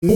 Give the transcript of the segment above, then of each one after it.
Hey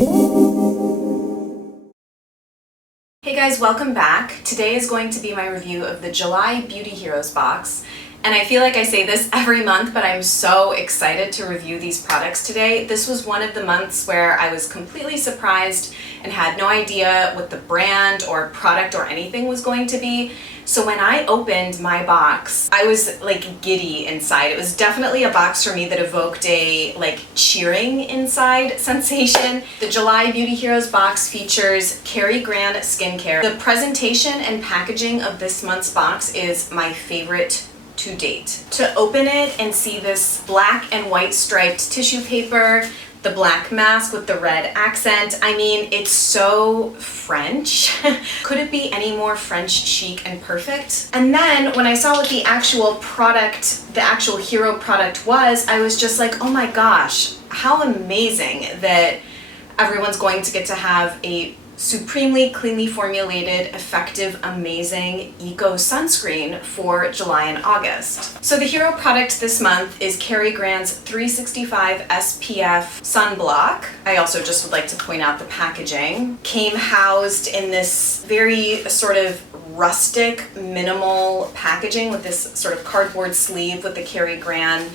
guys, welcome back. Today is going to be my review of the July Beauty Heroes box. And I feel like I say this every month, but I'm so excited to review these products today. This was one of the months where I was completely surprised and had no idea what the brand or product or anything was going to be. So when I opened my box, I was like giddy inside. It was definitely a box for me that evoked a like cheering inside sensation. The July Beauty Heroes box features Kari Gran skincare. The presentation and packaging of this month's box is my favorite to date. To open it and see this black and white striped tissue paper, the black mask with the red accent, I mean, it's so French. Could it be any more French chic and perfect? And then when I saw what the actual product, the actual hero product was, I was just like, oh my gosh, how amazing that everyone's going to get to have a supremely cleanly formulated, effective, amazing eco sunscreen for July and August. So the hero product this month is Kari Gran's 365 SPF Sunblock. I also just would like to point out the packaging. Came housed in this very sort of rustic, minimal packaging with this sort of cardboard sleeve with the Kari Gran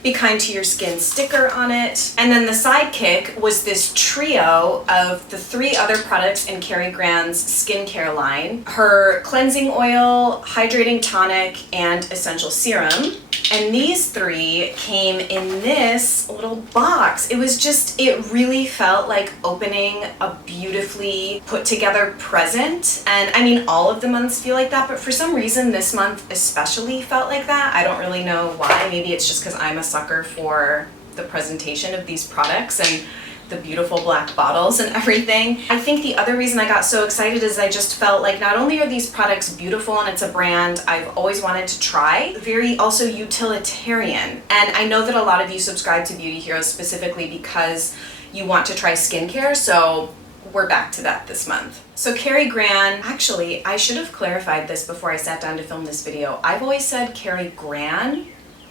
Be Kind to Your Skin sticker on it. And then the sidekick was this trio of the 3 other products in Kari Gran's skincare line. Her cleansing oil, hydrating tonic, and essential serum. And these 3 came in this little box. It really felt like opening a beautifully put together present. And I mean, all of the months feel like that, but for some reason this month especially felt like that. I don't really know why. Maybe it's just because I'm a sucker for the presentation of these products and the beautiful black bottles and everything. I think the other reason I got so excited is I just felt like not only are these products beautiful and it's a brand I've always wanted to try, very also utilitarian. And I know that a lot of you subscribe to Beauty Heroes specifically because you want to try skincare, so we're back to that this month. So Kari Gran, actually, I should have clarified this before I sat down to film this video. I've always said Kari Gran.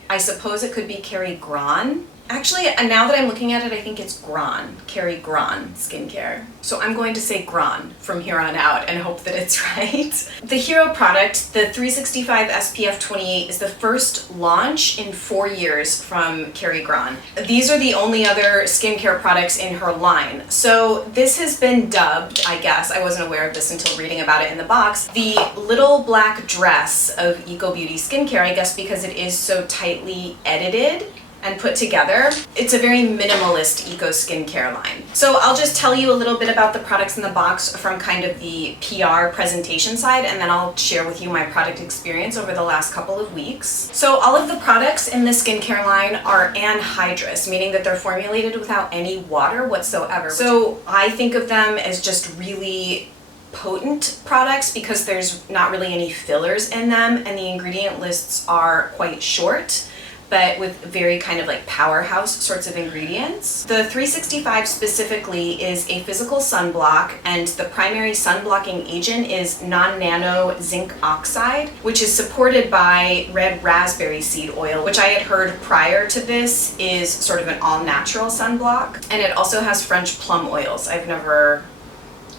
I suppose it could be Kari Gran. Actually, now that I'm looking at it, I think it's Gran, Kari Gran skincare. So I'm going to say Gran from here on out and hope that it's right. The hero product, the 365 SPF28, is the first launch in 4 years from Kari Gran. These are the only other skincare products in her line. So this has been dubbed, I guess, I wasn't aware of this until reading about it in the box, the little black dress of Eco Beauty skincare, I guess because it is so tightly edited and put together. It's a very minimalist eco skincare line. So I'll just tell you a little bit about the products in the box from kind of the PR presentation side, and then I'll share with you my product experience over the last couple of weeks. So all of the products in the skincare line are anhydrous, meaning that they're formulated without any water whatsoever. So I think of them as just really potent products because there's not really any fillers in them, and the ingredient lists are quite short, but with very kind of like powerhouse sorts of ingredients. The 365 specifically is a physical sunblock, and the primary sunblocking agent is non-nano zinc oxide, which is supported by red raspberry seed oil, which I had heard prior to this is sort of an all-natural sunblock. And it also has French plum oils. I've never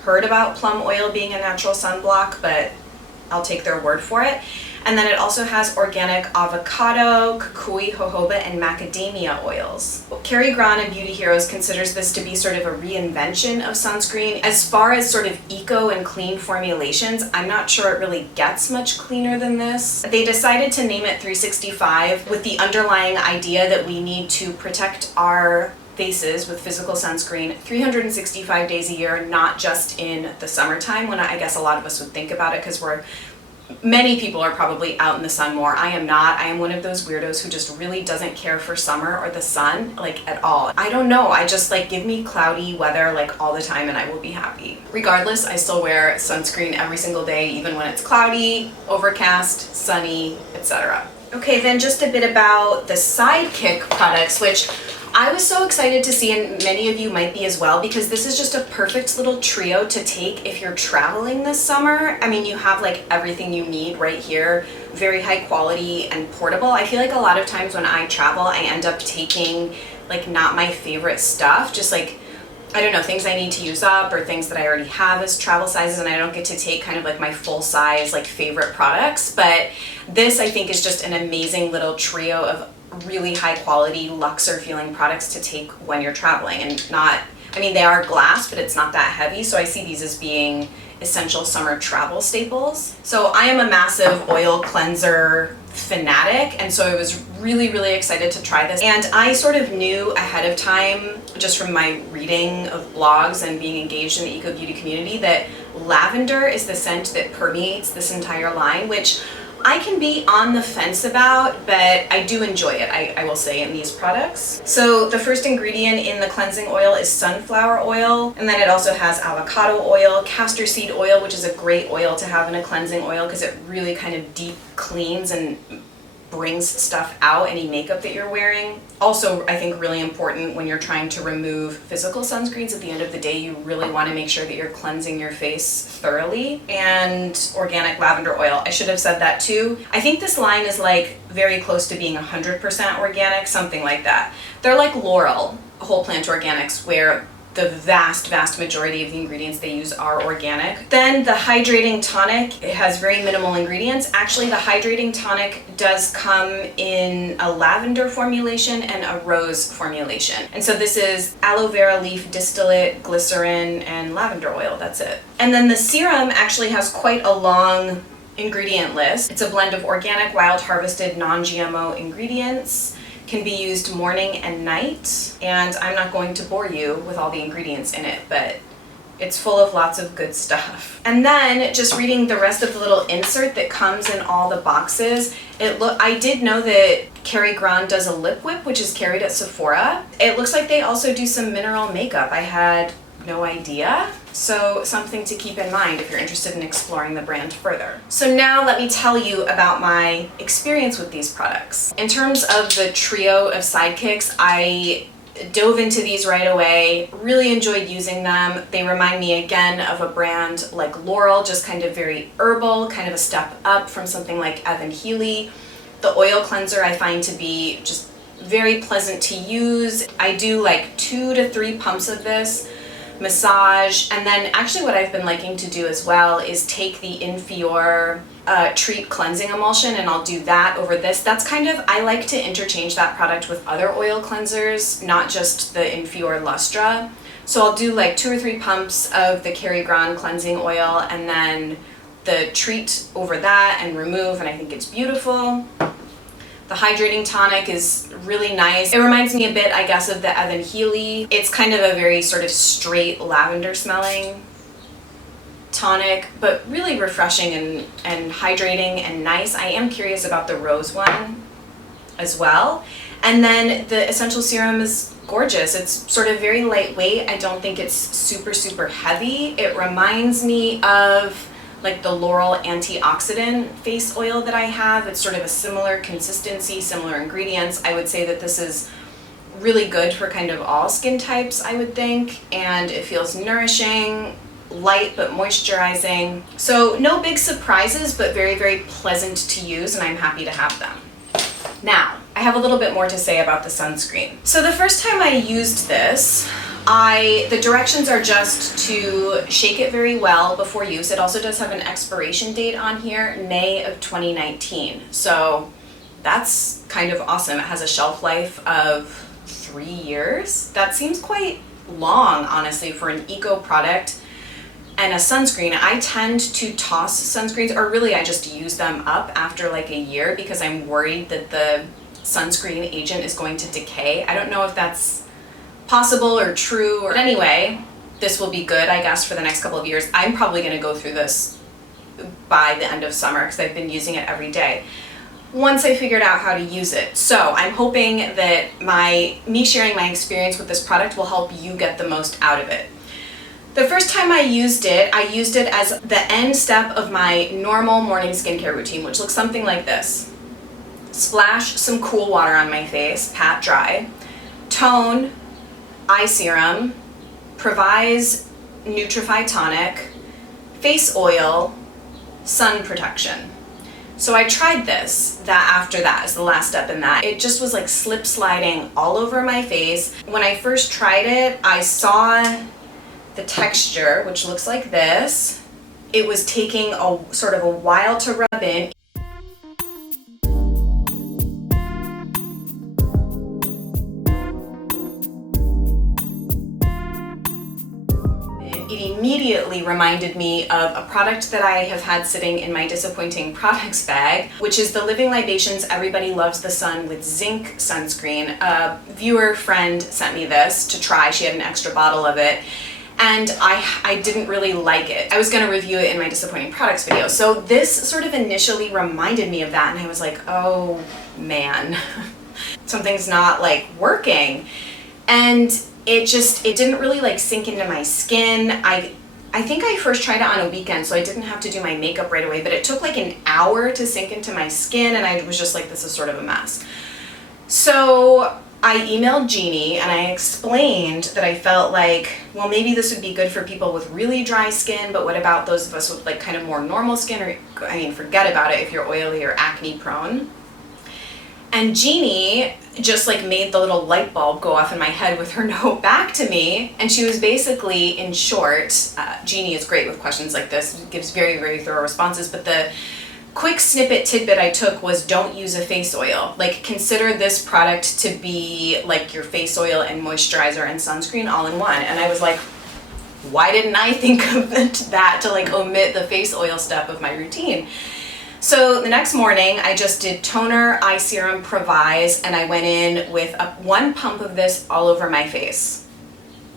heard about plum oil being a natural sunblock, but I'll take their word for it. And then it also has organic avocado, kukui, jojoba, and macadamia oils. Kari Gran and Beauty Heroes considers this to be sort of a reinvention of sunscreen. As far as sort of eco and clean formulations, I'm not sure it really gets much cleaner than this. They decided to name it 365 with the underlying idea that we need to protect our faces with physical sunscreen 365 days a year, not just in the summertime when I guess a lot of us would think about it, because many people are probably out in the sun more. I am not. I am one of those weirdos who just really doesn't care for summer or the sun, like, at all. I don't know. I just, like, give me cloudy weather, like, all the time and I will be happy. Regardless, I still wear sunscreen every single day, even when it's cloudy, overcast, sunny, etc. Okay, then just a bit about the sidekick products, which I was so excited to see, and many of you might be as well, because this is just a perfect little trio to take if you're traveling this summer. I mean, you have like everything you need right here, very high quality and portable. I feel like a lot of times when I travel, I end up taking like not my favorite stuff, just like I don't know, things I need to use up or things that I already have as travel sizes, and I don't get to take kind of like my full size like favorite products. But this I think is just an amazing little trio of really high quality luxer feeling products to take when you're traveling, and not, I mean, they are glass, but it's not that heavy, so I see these as being essential summer travel staples. So I am a massive oil cleanser fanatic, and so I was really excited to try this. And I sort of knew ahead of time, just from my reading of blogs and being engaged in the eco beauty community, that lavender is the scent that permeates this entire line, which I can be on the fence about, but I do enjoy it, I will say, in these products. So the first ingredient in the cleansing oil is sunflower oil, and then it also has avocado oil, castor seed oil, which is a great oil to have in a cleansing oil because it really kind of deep cleans and brings stuff out, any makeup that you're wearing. Also, I think really important when you're trying to remove physical sunscreens, at the end of the day, you really want to make sure that you're cleansing your face thoroughly. And organic lavender oil, I should have said that too. I think this line is like very close to being 100% organic, something like that. They're like Laurel whole plant organics, where the vast majority of the ingredients they use are organic. Then the Hydrating Tonic, it has very minimal ingredients. Actually, the Hydrating Tonic does come in a lavender formulation and a rose formulation. And so this is aloe vera leaf distillate, glycerin, and lavender oil. That's it. And then the serum actually has quite a long ingredient list. It's a blend of organic, wild harvested, non-GMO ingredients. Can be used morning and night, and I'm not going to bore you with all the ingredients in it, but it's full of lots of good stuff. And then just reading the rest of the little insert that comes in all the boxes, I did know that Kari Gran does a lip whip, which is carried at Sephora. It looks like they also do some mineral makeup. I had no idea. So something to keep in mind if you're interested in exploring the brand further. So now let me tell you about my experience with these products. In terms of the trio of sidekicks, I dove into these right away, really enjoyed using them. They remind me again of a brand like Laurel, just kind of very herbal, kind of a step up from something like Evan Healy. The oil cleanser I find to be just very pleasant to use. I do like 2 to 3 pumps of this, massage, and then actually what I've been liking to do as well is take the Infior Treat Cleansing Emulsion, and I'll do that over this. That's kind of, I like to interchange that product with other oil cleansers, not just the Infior Lustra. So I'll do like 2 or 3 pumps of the Kari Gran cleansing oil and then the Treat over that and remove, and I think it's beautiful. The Hydrating Tonic is really nice. It reminds me a bit, I guess, of the Evan Healy. It's kind of a very sort of straight lavender smelling tonic, but really refreshing and hydrating and nice. I am curious about the rose one as well. And then the essential serum is gorgeous. It's sort of very lightweight. I don't think it's super heavy. It reminds me of like the Laurel antioxidant face oil that I have. It's sort of a similar consistency, similar ingredients. I would say that this is really good for kind of all skin types, I would think, and it feels nourishing, light but moisturizing. So no big surprises, but very pleasant to use, and I'm happy to have them. Now, I have a little bit more to say about the sunscreen. So the first time I used this, the directions are just to shake it very well before use. It also does have an expiration date on here, May of 2019. So that's kind of awesome. It has a shelf life of 3 years. That seems quite long, honestly, for an eco product and a sunscreen. I tend to toss sunscreens, or really I just use them up after like a year because I'm worried that the sunscreen agent is going to decay. I don't know if that's possible or true, but anyway, this will be good, I guess, for the next couple of years. I'm probably going to go through this by the end of summer because I've been using it every day once I figured out how to use it. So I'm hoping that me sharing my experience with this product will help you get the most out of it. The first time I used it as the end step of my normal morning skincare routine, which looks something like this. Splash some cool water on my face, pat dry, tone, eye serum, Provise Nutrify Tonic, face oil, sun protection. So I tried this, after that is the last step in that. It just was like slip sliding all over my face. When I first tried it, I saw the texture, which looks like this. It was taking a sort of a while to rub in. It immediately reminded me of a product that I have had sitting in my disappointing products bag, which is the Living Libations Everybody Loves the Sun with Zinc sunscreen. A viewer friend sent me this to try. She had an extra bottle of it, and I didn't really like it. I was going to review it in my disappointing products video. So this sort of initially reminded me of that, and I was like, oh man, something's not like working. And it didn't really like sink into my skin. I think I first tried it on a weekend, so I didn't have to do my makeup right away, but it took like an hour to sink into my skin, and I was just like, this is sort of a mess. So I emailed Jeannie and I explained that I felt like, well, maybe this would be good for people with really dry skin, but what about those of us with like kind of more normal skin, or I mean, forget about it if you're oily or acne prone. And Jeannie just like made the little light bulb go off in my head with her note back to me. And she was basically, in short, Jeannie is great with questions like this, gives very, very thorough responses, but the quick tidbit I took was don't use a face oil. Like, consider this product to be like your face oil and moisturizer and sunscreen all in one. And I was like, why didn't I think of that to like omit the face oil step of my routine? So the next morning, I just did toner, eye serum, Provise, and I went in with one pump of this all over my face.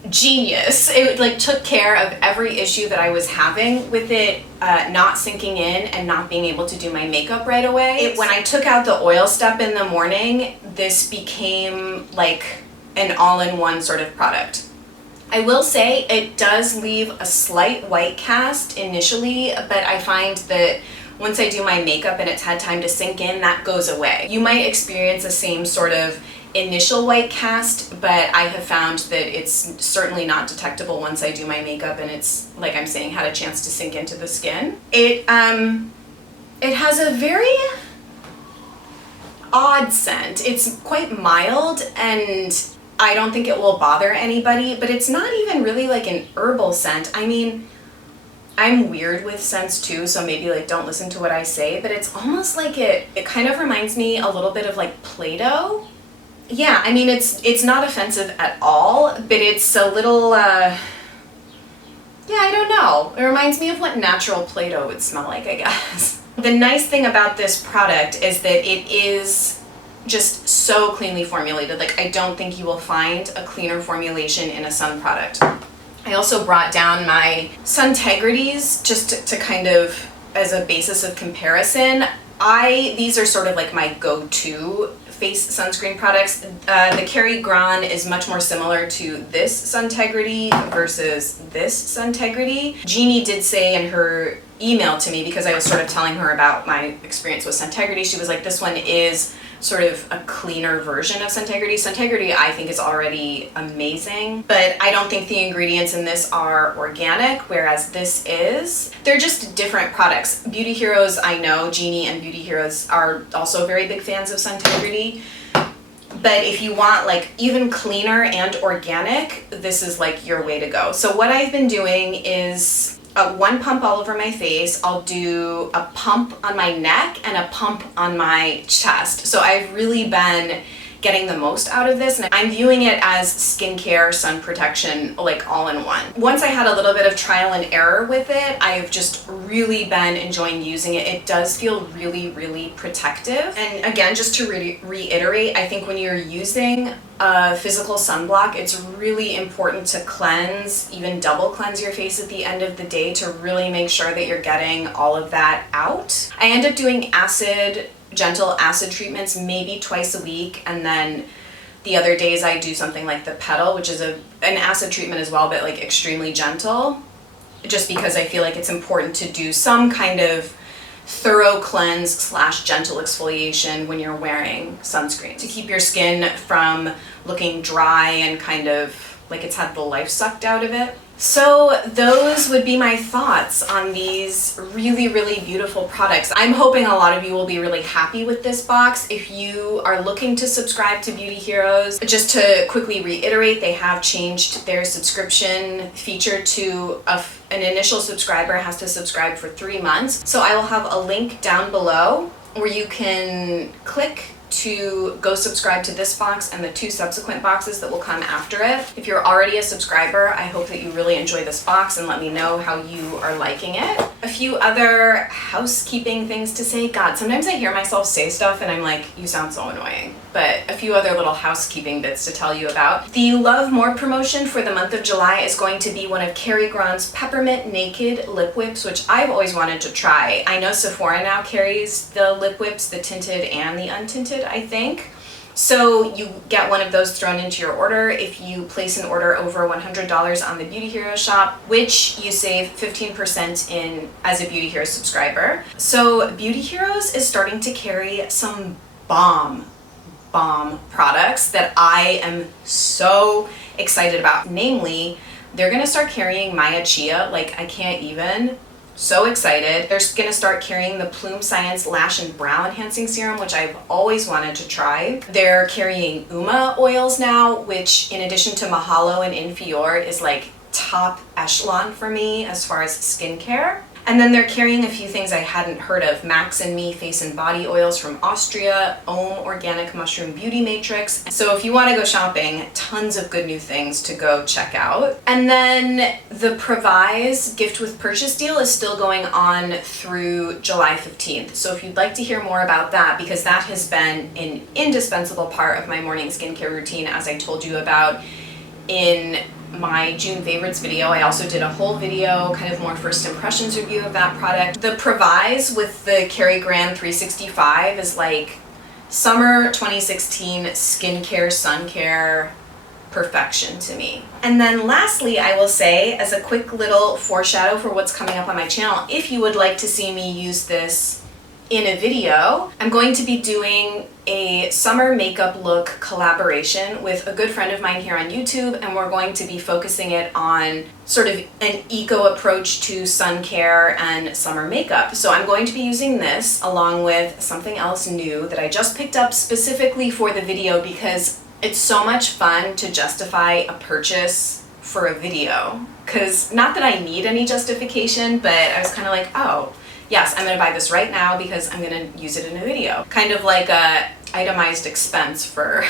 Genius. It like took care of every issue that I was having with it not sinking in and not being able to do my makeup right away. When I took out the oil step in the morning, this became like an all-in-one sort of product. I will say it does leave a slight white cast initially, but I find that once I do my makeup and it's had time to sink in, that goes away. You might experience the same sort of initial white cast, but I have found that it's certainly not detectable once I do my makeup and it's, like I'm saying, had a chance to sink into the skin. It has a very odd scent. It's quite mild and I don't think it will bother anybody, but it's not even really like an herbal scent. I mean, I'm weird with scents too, so maybe like don't listen to what I say, but it's almost like it kind of reminds me a little bit of like Play-Doh. Yeah, I mean, it's not offensive at all, but it's a little, yeah, I don't know. It reminds me of what natural Play-Doh would smell like, I guess. The nice thing about this product is that it is just so cleanly formulated. Like, I don't think you will find a cleaner formulation in a sun product. I also brought down my Suntegrities just to kind of as a basis of comparison. These are sort of like my go-to face sunscreen products. The Kari Gran is much more similar to this Suntegrity versus this Suntegrity. Jeannie did say in her email to me, because I was sort of telling her about my experience with Suntegrity, she was like, this one is sort of a cleaner version of Suntegrity. Suntegrity I think is already amazing, but I don't think the ingredients in this are organic, whereas this is. They're just different products. Beauty Heroes, I know, Jeannie and Beauty Heroes are also very big fans of Suntegrity, but if you want like even cleaner and organic, this is like your way to go. So what I've been doing is one pump all over my face. I'll do a pump on my neck and a pump on my chest. So I've really been getting the most out of this, and I'm viewing it as skincare, sun protection, like all in one. Once I had a little bit of trial and error with it, I have just really been enjoying using it. It does feel really, really protective. And again, just to reiterate, I think when you're using a physical sunblock, it's really important to cleanse, even double cleanse your face at the end of the day to really make sure that you're getting all of that out. I end up doing gentle acid treatments maybe twice a week, and then the other days I do something like the Petal, which is an acid treatment as well, but like extremely gentle, just because I feel like it's important to do some kind of thorough cleanse / gentle exfoliation when you're wearing sunscreen to keep your skin from looking dry and kind of like it's had the life sucked out of it. So those would be my thoughts on these really, really beautiful products. I'm hoping a lot of you will be really happy with this box. If you are looking to subscribe to Beauty Heroes, just to quickly reiterate, they have changed their subscription feature to an initial subscriber has to subscribe for 3 months. So I will have a link down below where you can click to go subscribe to this box and the 2 subsequent boxes that will come after it. If you're already a subscriber, I hope that you really enjoy this box and let me know how you are liking it. A few other housekeeping things to say. God, sometimes I hear myself say stuff and I'm like, you sound so annoying. But a few other little housekeeping bits to tell you about. The Love More promotion for the month of July is going to be one of Kari Gran's Peppermint Naked Lip Whips, which I've always wanted to try. I know Sephora now carries the lip whips, the tinted and the untinted, I think. So you get one of those thrown into your order if you place an order over $100 on the Beauty Hero shop, which you save 15% in as a Beauty Hero subscriber. So Beauty Heroes is starting to carry some bomb products that I am so excited about. Namely, they're gonna start carrying Maya Chia, like I can't even. So excited. They're gonna start carrying the Plume Science Lash and Brow Enhancing Serum, which I've always wanted to try. They're carrying Uma oils now, which in addition to Mahalo and Infior is like top echelon for me as far as skincare. And then they're carrying a few things I hadn't heard of. Max and Me Face and Body Oils from Austria, Ohm Organic Mushroom Beauty Matrix. So if you want to go shopping, tons of good new things to go check out. And then the Provise gift with purchase deal is still going on through July 15th. So if you'd like to hear more about that, because that has been an indispensable part of my morning skincare routine, as I told you about in my June favorites video. I also did a whole video, kind of more first impressions review of that product. The Provise with the Kari Gran 365 is like summer 2016 skincare, sun care perfection to me. And then lastly, I will say, as a quick little foreshadow for what's coming up on my channel, if you would like to see me use this in a video, I'm going to be doing a summer makeup look collaboration with a good friend of mine here on YouTube, and we're going to be focusing it on sort of an eco approach to sun care and summer makeup. So I'm going to be using this along with something else new that I just picked up specifically for the video because it's so much fun to justify a purchase for a video. Because not that I need any justification, but I was kind of like, oh, yes, I'm gonna buy this right now because I'm gonna use it in a video. Kind of like a itemized expense for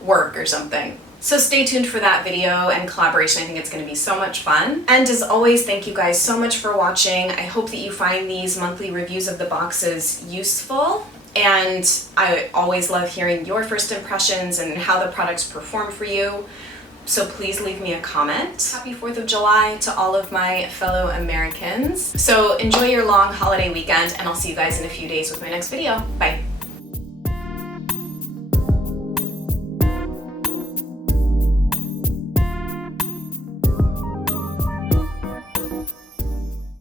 work or something. So stay tuned for that video and collaboration. I think it's gonna be so much fun. And as always, thank you guys so much for watching. I hope that you find these monthly reviews of the boxes useful. And I always love hearing your first impressions and how the products perform for you. So please leave me a comment. Happy 4th of July to all of my fellow Americans. So enjoy your long holiday weekend, and I'll see you guys in a few days with my next video. Bye.